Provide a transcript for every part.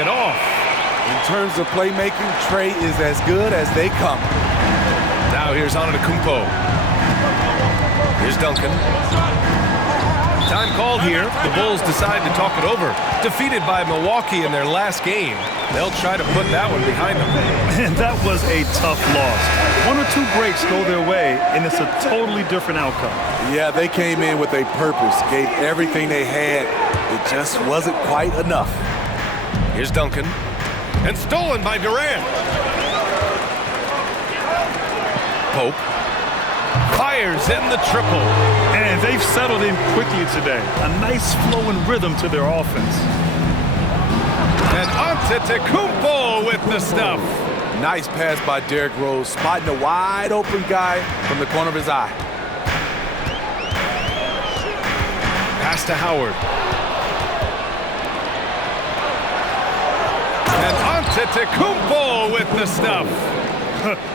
it off. In terms of playmaking, Trey is as good as they come. Now here's Antetokounmpo. Here's Duncan. Time called here. The Bulls decide to talk it over. Defeated by Milwaukee in their last game. They'll try to put that one behind them. And that was a tough loss. One or two breaks go their way, and it's a totally different outcome. Yeah, they came in with a purpose, gave everything they had. It just wasn't quite enough. Here's Duncan. And stolen by Durant. Pope fires in the triple. And they've settled in quickly today. A nice flowing rhythm to their offense. And Antetokounmpo with the stuff. Nice pass by Derrick Rose, spotting a wide open guy from the corner of his eye. Pass to Howard. And Antetokounmpo with the stuff.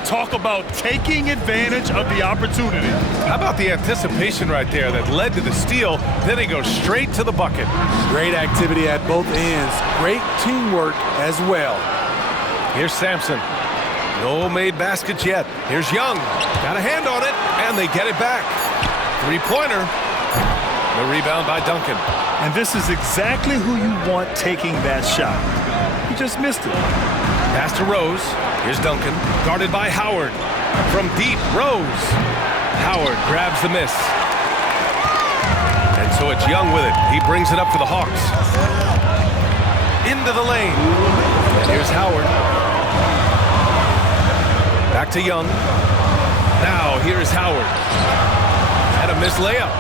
Talk about taking advantage of the opportunity. How about the anticipation right there that led to the steal? Then he goes straight to the bucket. Great activity at both ends. Great teamwork as well. Here's Sampson. No made baskets yet. Here's Young. Got a hand on it, and they get it back. Three-pointer. The rebound by Duncan. And this is exactly who you want taking that shot. He just missed it. Pass to Rose. Here's Duncan, guarded by Howard. From deep, Rose. Howard grabs the miss. And so it's Young with it. He brings it up for the Hawks. Into the lane. And here's Howard. Back to Young. Now here's Howard. Had a missed layup.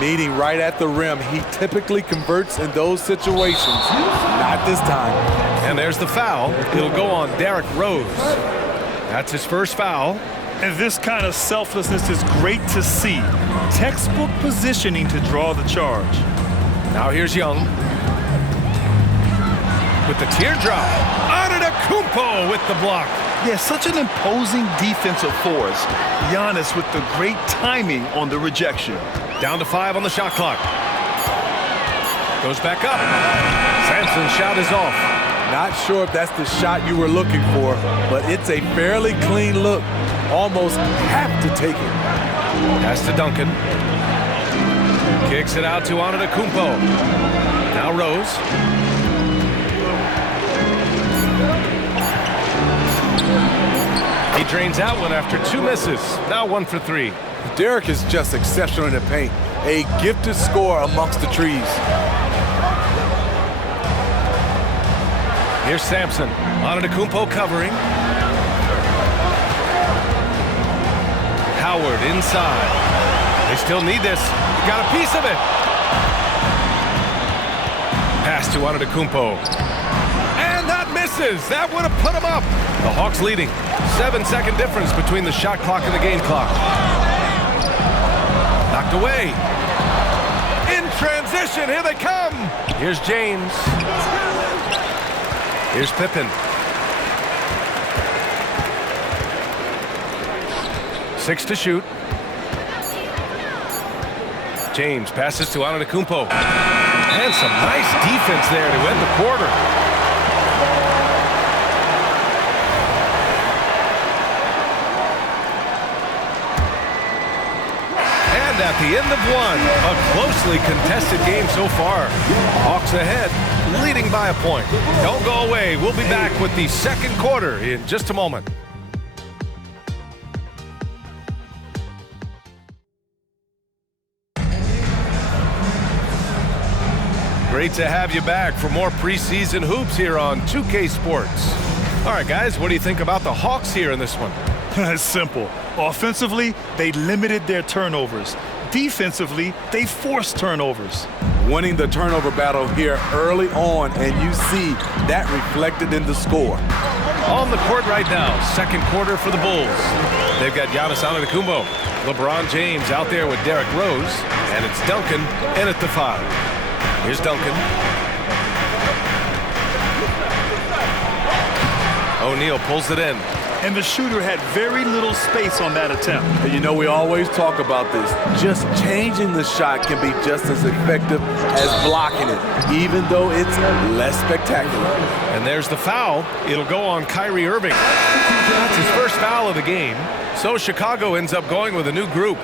Meeting right at the rim. He typically converts in those situations. Not this time. And there's the foul. It'll go on Derrick Rose. That's his first foul. And this kind of selflessness is great to see. Textbook positioning to draw the charge. Now here's Young. With the teardrop. Antetokounmpo with the block. Yeah, such an imposing defensive force. Giannis with the great timing on the rejection. Down to 5 on the shot clock. Goes back up. Sampson's shot is off. Not sure if that's the shot you were looking for, but it's a fairly clean look. Almost have to take it. Pass to Duncan. Kicks it out to Antetokounmpo. Now Rose. He drains that one after 2 misses. Now 1 for 3. Derrick is just exceptional in the paint. A gifted scorer amongst the trees. Here's Sampson. Antetokounmpo covering. Howard inside. They still need this. He got a piece of it. Pass to Antetokounmpo. And that misses. That would have put him up. The Hawks leading. 7-second difference between the shot clock and the game clock. Knocked away. In transition, here they come. Here's James. Here's Pippen. 6 to shoot. James passes to Antetokounmpo. And some nice defense there to end the quarter. At the end of 1, a closely contested game so far. Hawks ahead, leading by a point. Don't go away. We'll be back with the second quarter in just a moment. Great to have you back for more preseason hoops here on 2K Sports. All right, guys, what do you think about the Hawks here in this one? It's simple. Offensively, they limited their turnovers. Defensively, they forced turnovers. Winning the turnover battle here early on, and you see that reflected in the score. On the court right now, second quarter for the Bulls. They've got Giannis Antetokounmpo, LeBron James out there with Derrick Rose, and it's Duncan in at the 5. Here's Duncan. O'Neal pulls it in. and the shooter had very little space on that attempt. And you know, we always talk about this. Just changing the shot can be just as effective as blocking it, even though it's less spectacular. And there's the foul. It'll go on Kyrie Irving. That's his first foul of the game. So Chicago ends up going with a new group.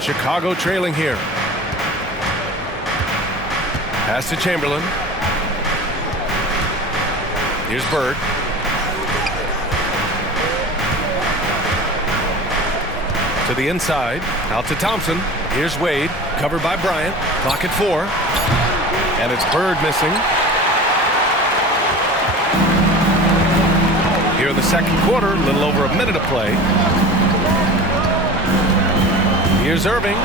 Chicago trailing here. Pass to Chamberlain. Here's Bird. To the inside. Out to Thompson. Here's Wade. Covered by Bryant. Clock at 4. And it's Bird missing. Here in the second quarter, a little over a minute of play. Here's Irving,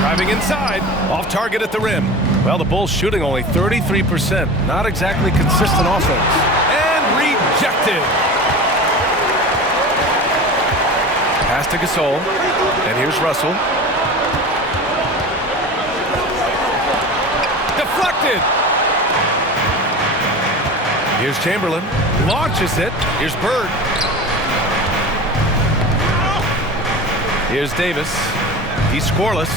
driving inside, off target at the rim. Well, the Bulls shooting only 33%. Not exactly consistent offense. And rejected. Pass to Gasol, and here's Russell. Deflected. Here's Chamberlain, launches it. Here's Bird. Here's Davis. He's scoreless.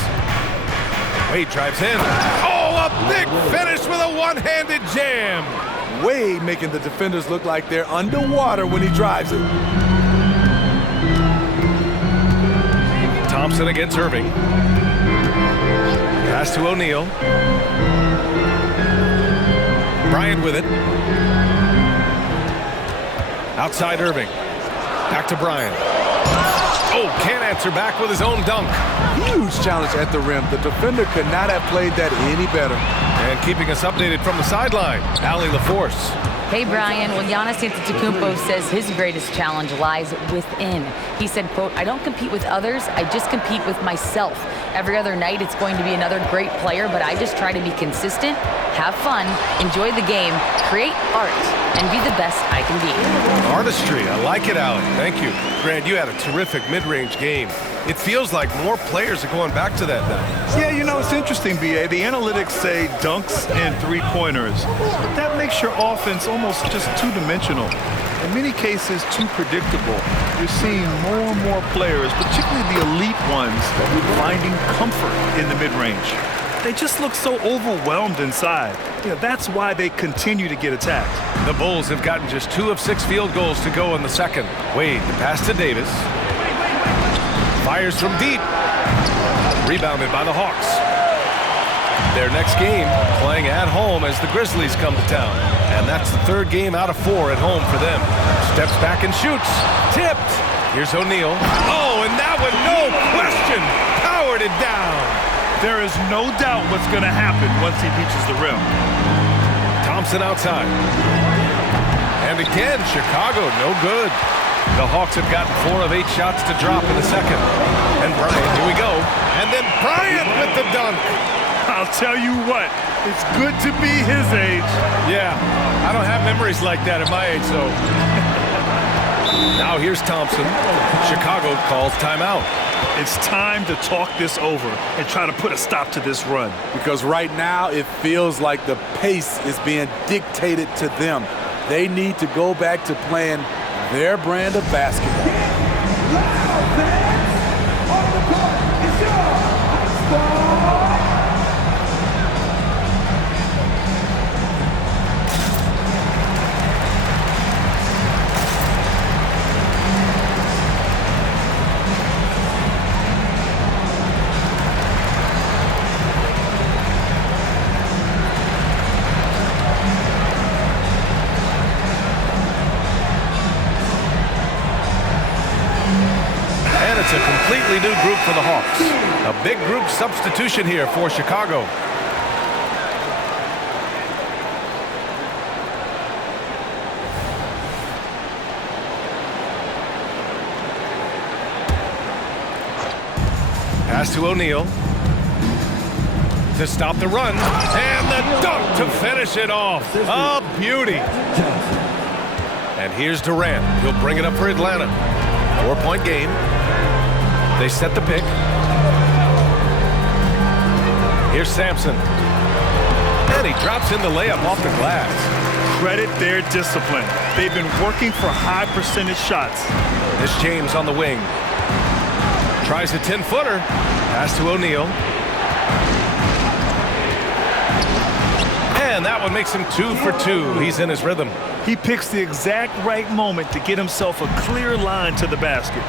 Wade drives in. Oh, a big finish with a one-handed jam. Wade making the defenders look like they're underwater when he drives it. Thompson against Irving. Pass to O'Neal. Bryant with it. Outside Irving. Back to Bryant. Oh, can't answer back with his own dunk. Huge challenge at the rim. The defender could not have played that any better. And keeping us updated from the sideline, Allie LaForce. Hey, Brian. Well, Giannis Antetokounmpo says his greatest challenge lies within. He said, quote, "I don't compete with others. I just compete with myself. Every other night it's going to be another great player, but I just try to be consistent, have fun, enjoy the game, create art, and be the best I can be." Artistry. I like it, Allie. Thank you. Grant, you had a terrific mid-range game. It feels like more players are going back to that now. Yeah, you know, it's interesting, B.A. The analytics say dunks and three-pointers. But that makes your offense almost just two-dimensional. In many cases, too predictable. You're seeing more and more players, particularly the elite ones, finding comfort in the mid-range. They just look so overwhelmed inside. You know, that's why they continue to get attacked. The Bulls have gotten just 2 of 6 field goals to go in the second. Wade, the pass to Davis. Fires from deep. Rebounded by the Hawks. Their next game playing at home as the Grizzlies come to town. And that's the 3rd game out of 4 at home for them. Steps back and shoots. Tipped. Here's O'Neal. Oh, and that one, no question, powered it down. There is no doubt what's going to happen once he reaches the rim. Thompson outside. And again, Chicago, no good. The Hawks have gotten 4 of 8 shots to drop in the second. And Bryant, here we go. And then Bryant with the dunk. I'll tell you what, it's good to be his age. Yeah, I don't have memories like that at my age, so. Now here's Thompson. Chicago calls timeout. It's time to talk this over and try to put a stop to this run. Because right now it feels like the pace is being dictated to them. They need to go back to playing their brand of basketball. It's a completely new group for the Hawks. A big group substitution here for Chicago. Pass to O'Neal. To stop the run. And the dunk to finish it off. A beauty. And here's Durant. He'll bring it up for Atlanta. 4-point game. They set the pick. Here's Sampson. And he drops in the layup off the glass. Credit their discipline. They've been working for high percentage shots. This James on the wing. Tries a 10-footer. Pass to O'Neal. And that one makes him 2 for 2. He's in his rhythm. He picks the exact right moment to get himself a clear line to the basket.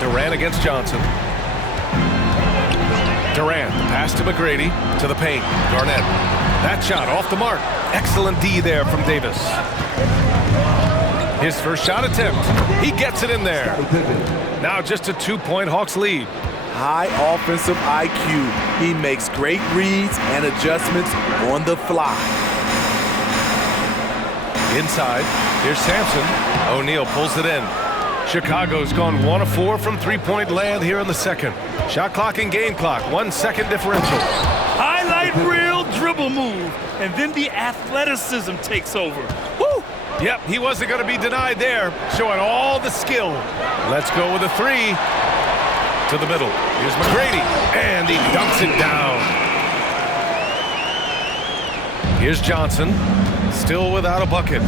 Durant against Johnson. Durant, the pass to McGrady, to the paint. Garnett. That shot off the mark. Excellent D there from Davis. His first shot attempt. He gets it in there. Now just a 2-point Hawks lead. High offensive IQ. He makes great reads and adjustments on the fly. Inside, here's Sampson. O'Neal pulls it in. Chicago's gone 1 of 4 from three-point land here in the second. Shot clock and game clock, 1 second differential. Highlight reel dribble move, and then the athleticism takes over. Woo! Yep, he wasn't going to be denied there, showing all the skill. Let's go with a 3. To the middle. Here's McGrady, and he dunks it down. Here's Johnson, still without a bucket.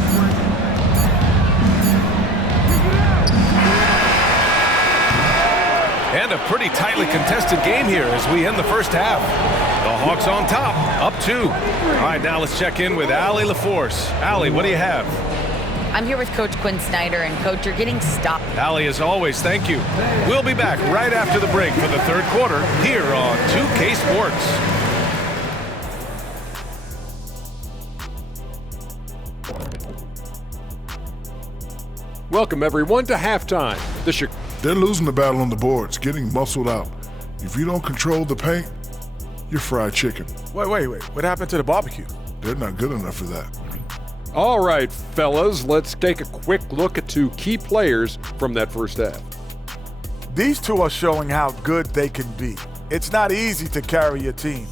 And a pretty tightly contested game here as we end the first half. The Hawks on top, up 2. All right, now let's check in with Allie LaForce. Allie, what do you have? I'm here with Coach Quinn Snyder, and Coach, you're getting stopped. Allie, as always, thank you. We'll be back right after the break for the third quarter here on 2K Sports. Welcome, everyone, to halftime. They're losing the battle on the boards, getting muscled out. If you don't control the paint, you're fried chicken. Wait. What happened to the barbecue? They're not good enough for that. All right, fellas, let's take a quick look at 2 key players from that first half. These 2 are showing how good they can be. It's not easy to carry a team.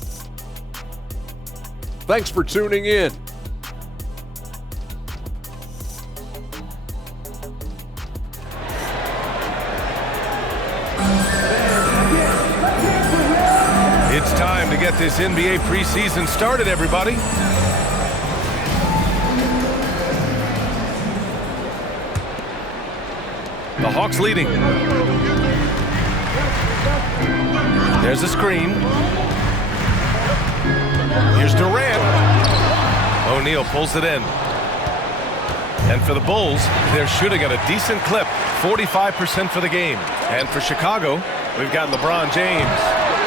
Thanks for tuning in. It's time to get this NBA preseason started, everybody. The Hawks leading. There's a screen. Here's Durant. O'Neal pulls it in. And for the Bulls, they're shooting at a decent clip, 45% for the game. And for Chicago, we've got LeBron James.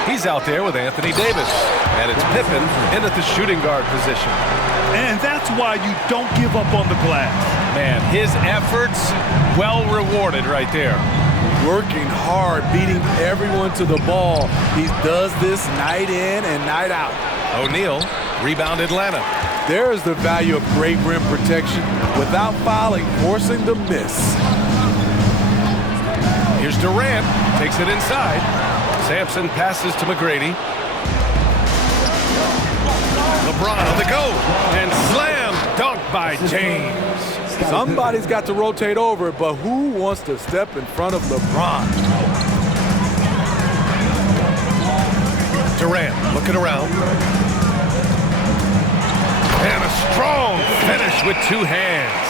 He's out there with Anthony Davis. And it's Pippen in at the shooting guard position. And that's why you don't give up on the glass. Man, his efforts well rewarded right there. Working hard, beating everyone to the ball. He does this night in and night out. O'Neal, rebound Atlanta. There is the value of great rim protection without fouling, forcing the miss. Here's Durant, takes it inside. Sampson passes to McGrady. LeBron on the go, and slam dunk by James. Somebody's got to rotate over, but who wants to step in front of LeBron? Durant looking around. And a strong finish with 2 hands.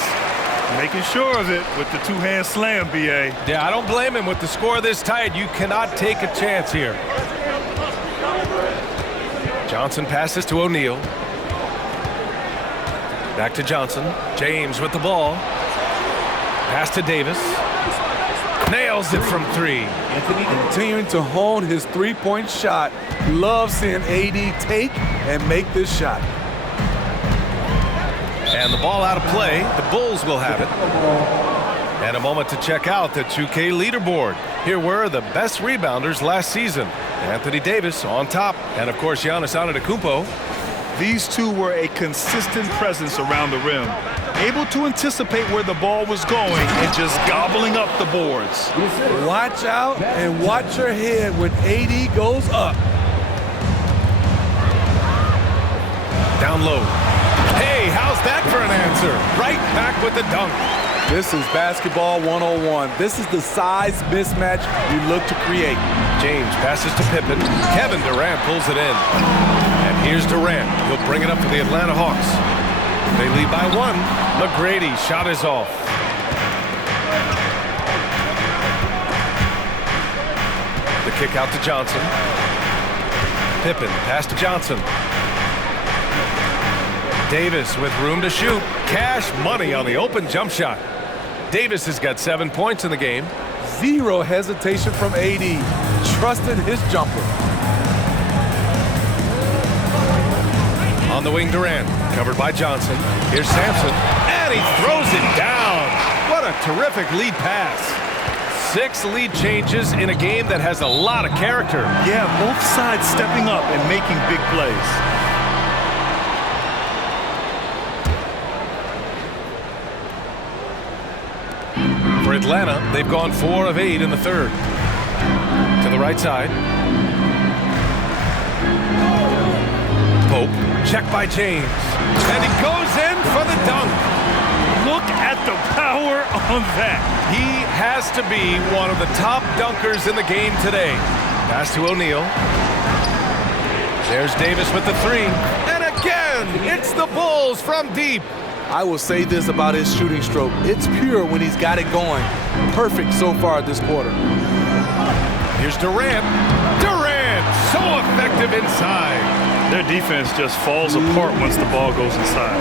Making sure of it with the 2-hand slam, B.A. Yeah, I don't blame him with the score this tight. You cannot take a chance here. Johnson passes to O'Neal. Back to Johnson. James with the ball. Pass to Davis. Nails it from 3. Continuing to hone his three-point shot. Love seeing AD take and make this shot. And the ball out of play. The Bulls will have it. And a moment to check out the 2K leaderboard. Here were the best rebounders last season. Anthony Davis on top. And, of course, Giannis Antetokounmpo. These 2 were a consistent presence around the rim, able to anticipate where the ball was going and just gobbling up the boards. Watch out and watch your head when AD goes up. Down low. Hey, how's that for an answer? Right back with the dunk. This is basketball 101. This is the size mismatch you look to create. James passes to Pippen. Kevin Durant pulls it in. And here's Durant. He'll bring it up for the Atlanta Hawks. They lead by 1. McGrady shot is off. The kick out to Johnson. Pippen pass to Johnson. Davis with room to shoot. Cash money on the open jump shot. Davis has got 7 points in the game. Zero hesitation from AD. Trusted his jumper. On the wing, Durant. Covered by Johnson. Here's Sampson. And he throws it down. What a terrific lead pass. 6 lead changes in a game that has a lot of character. Yeah, both sides stepping up and making big plays. For Atlanta, they've gone 4 of 8 in the third. To the right side. Pope, checked by James. And he goes in for the dunk. Look at the power on that. He has to be one of the top dunkers in the game today. Pass to O'Neal. There's Davis with the 3. And again, it's the Bulls from deep. I will say this about his shooting stroke. It's pure when he's got it going. Perfect so far this quarter. Here's Durant. Durant, so effective inside. Their defense just falls apart once the ball goes inside.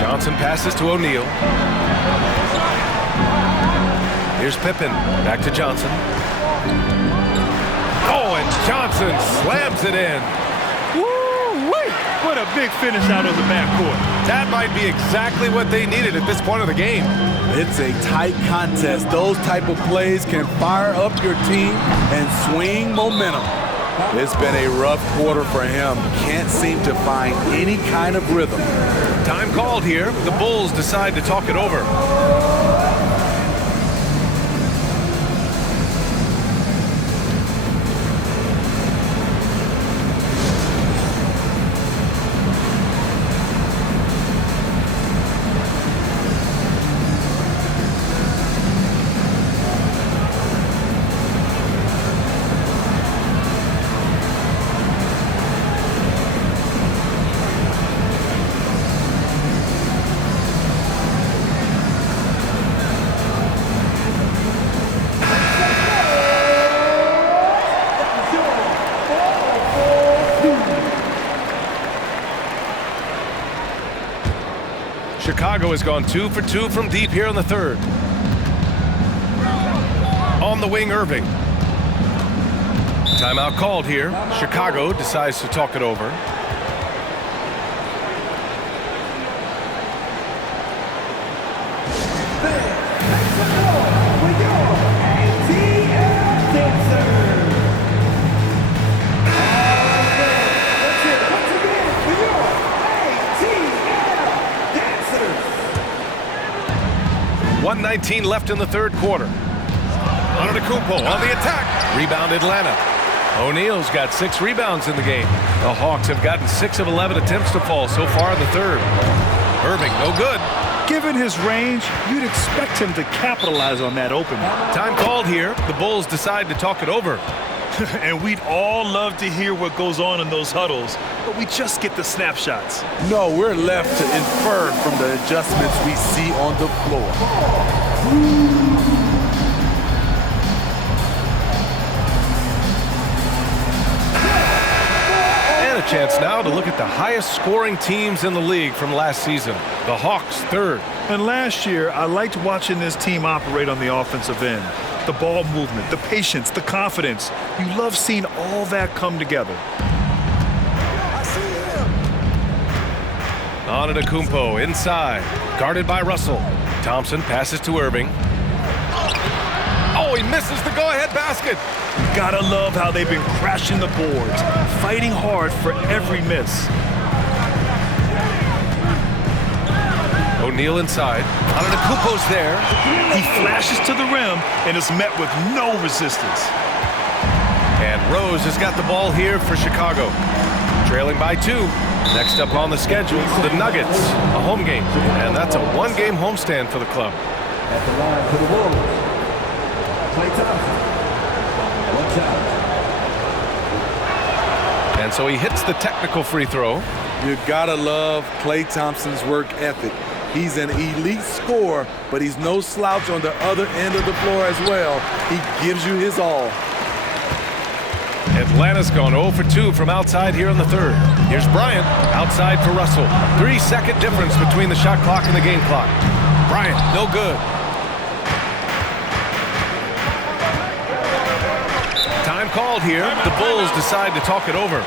Johnson passes to O'Neal. Here's Pippen. Back to Johnson. Oh, and Johnson slams it in. Woo-wee! What a big finish out of the backcourt. That might be exactly what they needed at this point of the game. It's a tight contest. Those type of plays can fire up your team and swing momentum. It's been a rough quarter for him. Can't seem to find any kind of rhythm. Time called here. The Bulls decide to talk it over. Chicago has gone 2 for 2 from deep here in the third. On the wing, Irving. Timeout called here. Chicago decides to talk it over. .19 left in the third quarter. Antetokounmpo on the attack. Rebound Atlanta. O'Neal's got 6 rebounds in the game. The Hawks have gotten 6 of 11 attempts to fall so far in the third. Irving, no good. Given his range, you'd expect him to capitalize on that opening. Time called here. The Bulls decide to talk it over. And we'd all love to hear what goes on in those huddles, but we just get the snapshots. No, we're left to infer from the adjustments we see on the floor. And a chance now to look at the highest scoring teams in the league from last season. The Hawks, third. And last year, I liked watching this team operate on the offensive end. The ball movement, the patience, the confidence. You love seeing all that come together. Antetokounmpo inside, guarded by Russell. Thompson passes to Irving. Oh, he misses the go-ahead basket. You gotta love how they've been crashing the boards, fighting hard for every miss. O'Neal inside. Antetokounmpo's there. He flashes to the rim and is met with no resistance. And Rose has got the ball here for Chicago. Trailing by 2. Next up on the schedule, the Nuggets, a home game. And that's a one-game homestand for the club. At the line for the Wolves, Klay Thompson. 1 time. And so he hits the technical free throw. You gotta love Klay Thompson's work ethic. He's an elite scorer, but he's no slouch on the other end of the floor as well. He gives you his all. Atlanta's gone 0 for 2 from outside here in the third. Here's Bryant outside for Russell. 3-second difference between the shot clock and the game clock. Bryant, no good. Time called here. The Bulls decide to talk it over.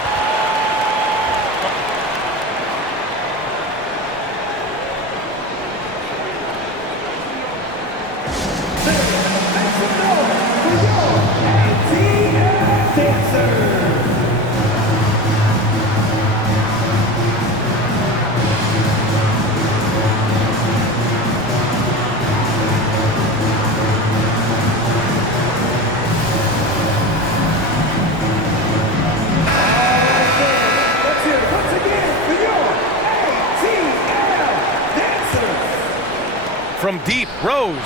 From deep, Rose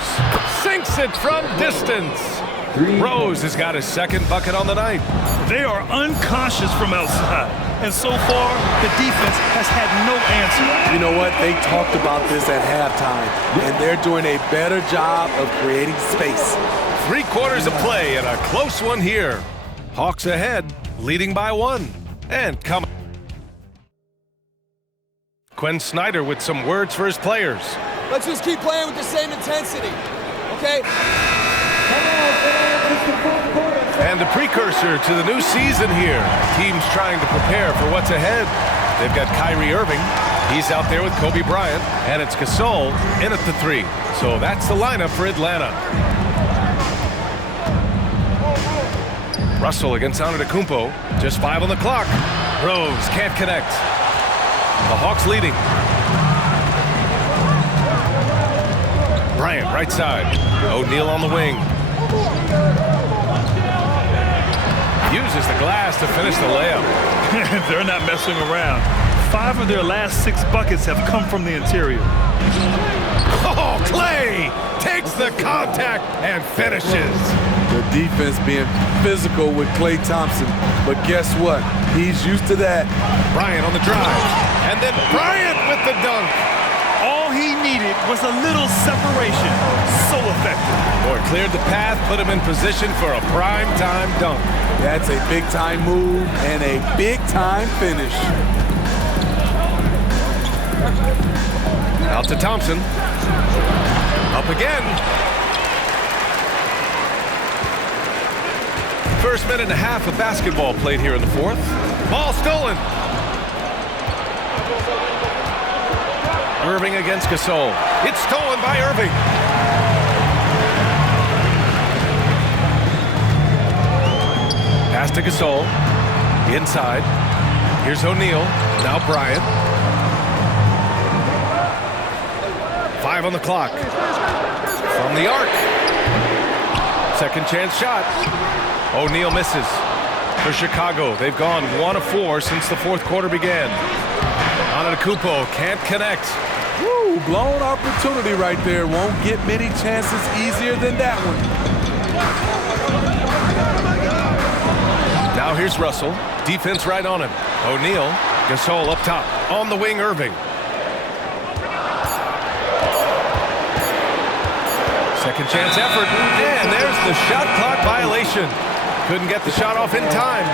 sinks it from distance. Rose has got his second bucket on the night. They are uncautious from outside, and so far, the defense has had no answer. You know what? They talked about this at halftime, and they're doing a better job of creating space. 3 quarters of play and a close one here. Hawks ahead, leading by 1. And coming. Quinn Snyder with some words for his players. Let's just keep playing with the same intensity, okay? And a precursor to the new season here. Teams trying to prepare for what's ahead. They've got Kyrie Irving. He's out there with Kobe Bryant. And it's Gasol in at the 3. So that's the lineup for Atlanta. Russell against Antetokounmpo. Just 5 on the clock. Rose can't connect. The Hawks leading. Bryant, right side. O'Neal on the wing. Uses the glass to finish the layup. They're not messing around. 5 of their last 6 buckets have come from the interior. Oh, Klay takes the contact and finishes. The defense being physical with Klay Thompson. But guess what? He's used to that. Bryant on the drive. And then Bryant with the dunk. All he needed was a little separation. So effective. Boy, cleared the path, put him in position for a prime-time dunk. That's a big-time move and a big-time finish. Out to Thompson. Up again. First minute and a half of basketball played here in the fourth. Ball stolen. Irving against Gasol. It's stolen by Irving. Pass to Gasol. Inside. Here's O'Neal. Now Bryant. 5 on the clock. From the arc. Second chance shot. O'Neal misses. For Chicago, they've gone 1 of 4 since the fourth quarter began. Antetokounmpo can't connect. Woo, blown opportunity right there. Won't get many chances easier than that one. Now here's Russell. Defense right on him. O'Neal. Gasol up top. On the wing, Irving. Second chance effort. And there's the shot clock violation. Couldn't get the shot off in time.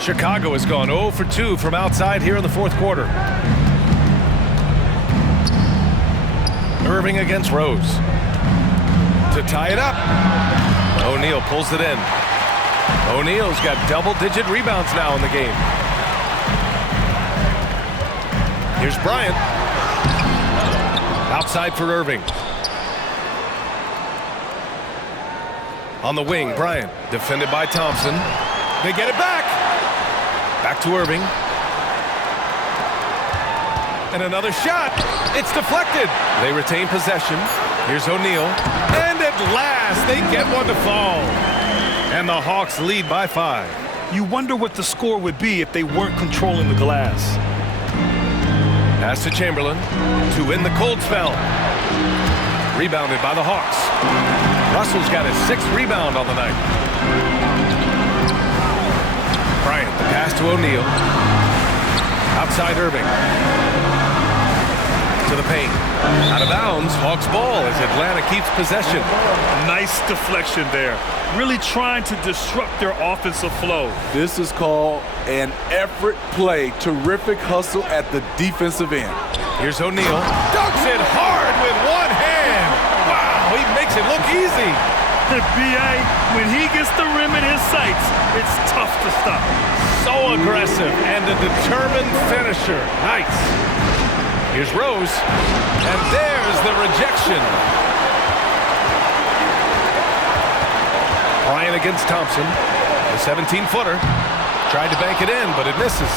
Chicago has gone 0 for 2 from outside here in the fourth quarter. Irving against Rose. To tie it up. O'Neal pulls it in. O'Neal's got double-digit rebounds now in the game. Here's Bryant. Outside for Irving. On the wing, Bryant. Defended by Thompson. They get it back. Back to Irving. And another shot. It's deflected. They retain possession. Here's O'Neal. And at last, they get one to fall. And the Hawks lead by 5. You wonder what the score would be if they weren't controlling the glass. Pass to Chamberlain to win the cold spell. Rebounded by the Hawks. Russell's got his 6th rebound on the night. Bryant, the pass to O'Neal. Outside Irving. To the paint. Out of bounds, Hawks ball as Atlanta keeps possession. Nice deflection there. Really trying to disrupt their offensive flow. This is called an effort play. Terrific hustle at the defensive end. Here's O'Neal. Dunks it hard with one hand. Wow, he makes it look easy. B.A., when he gets the rim in his sights, it's tough to stop. So aggressive and a determined finisher. Nice. Here's Rose. And there's the rejection. Bryant against Thompson. The 17-footer. Tried to bank it in, but it misses.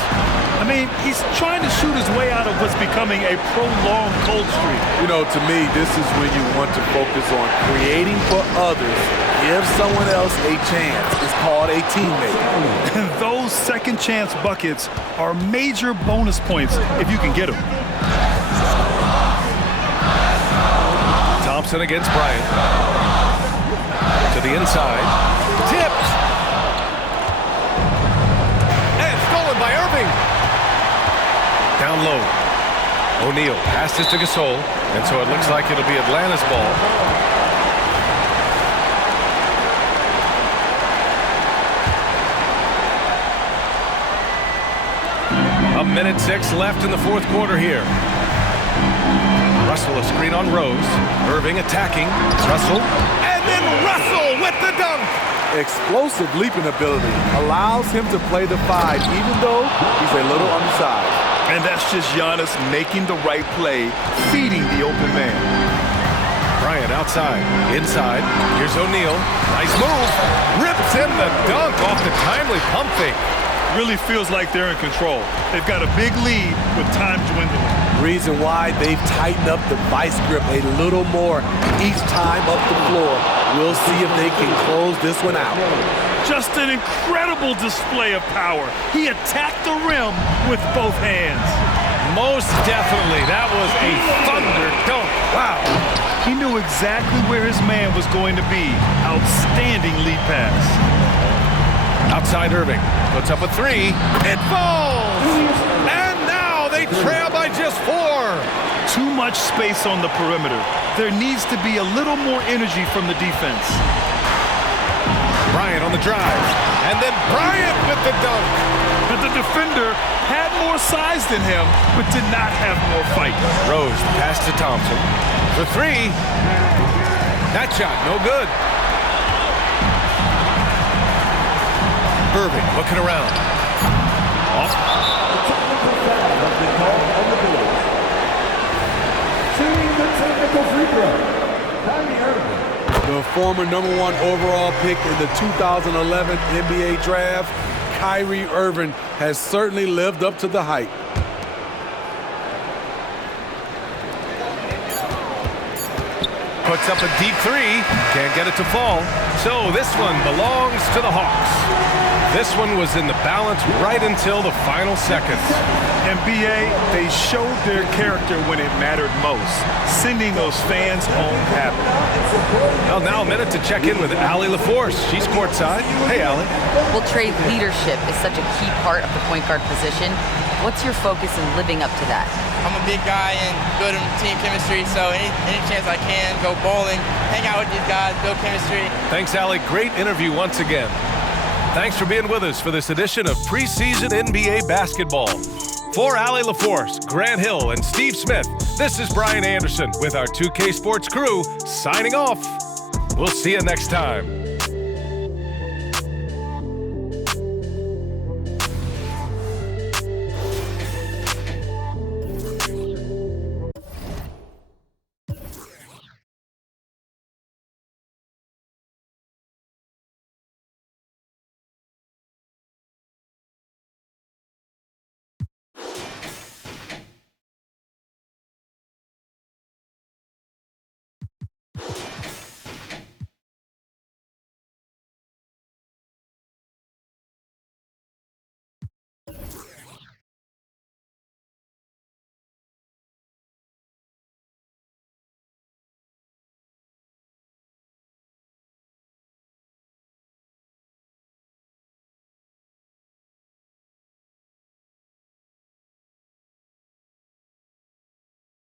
I mean, he's trying to shoot his way out of what's becoming a prolonged cold streak. You know, to me, this is when you want to focus on creating for others. Give someone else a chance. It's called a teammate. And those second chance buckets are major bonus points if you can get them. Thompson against Bryant. To the inside. Tipped. And stolen by Irving. Down low. O'Neal passes to Gasol. And so it looks like it'll be Atlanta's ball. A minute 6 left in the 4th quarter here. Russell a screen on Rose. Irving attacking. Russell. And then Russell with the dunk. Explosive leaping ability allows him to play the 5 even though he's a little undersized. And that's just Giannis making the right play, feeding the open man. Bryant outside. Inside. Here's O'Neal. Nice move. Rips in the dunk off the timely pump fake. Really feels like they're in control. They've got a big lead with time dwindling. Reason why they've tightened up the vice grip a little more each time up the floor. We'll see if they can close this one out. Just an incredible display of power. He attacked the rim with both hands. Most definitely. That was a thunder dunk. Wow. He knew exactly where his man was going to be. Outstanding lead pass. Outside Irving. Puts up a 3. It falls! And now they trail by just 4. Too much space on the perimeter. There needs to be a little more energy from the defense. Bryant on the drive. And then Bryant with the dunk. But the defender had more size than him, but did not have more fight. Rose, pass to Thompson. The 3. That shot, no good. Irving looking around. Off. Shooting the technical free throw. Kyrie Irving. The former #1 overall pick in the 2011 NBA draft, Kyrie Irving has certainly lived up to the hype. Puts up a deep 3. Can't get it to fall. So this one belongs to the Hawks. This one was in the balance right until the final seconds. And B.A., they showed their character when it mattered most, sending those fans home happy. Well, now a minute to check in with Allie LaForce. She's courtside. Hey, Allie. Well, Trey, leadership is such a key part of the point guard position. What's your focus in living up to that? I'm a big guy and good in team chemistry, so any chance I can, go bowling, hang out with these guys, build chemistry. Thanks, Allie. Great interview once again. Thanks for being with us for this edition of preseason NBA basketball. For Allie LaForce, Grant Hill, and Steve Smith, this is Brian Anderson with our 2K Sports crew signing off. We'll see you next time.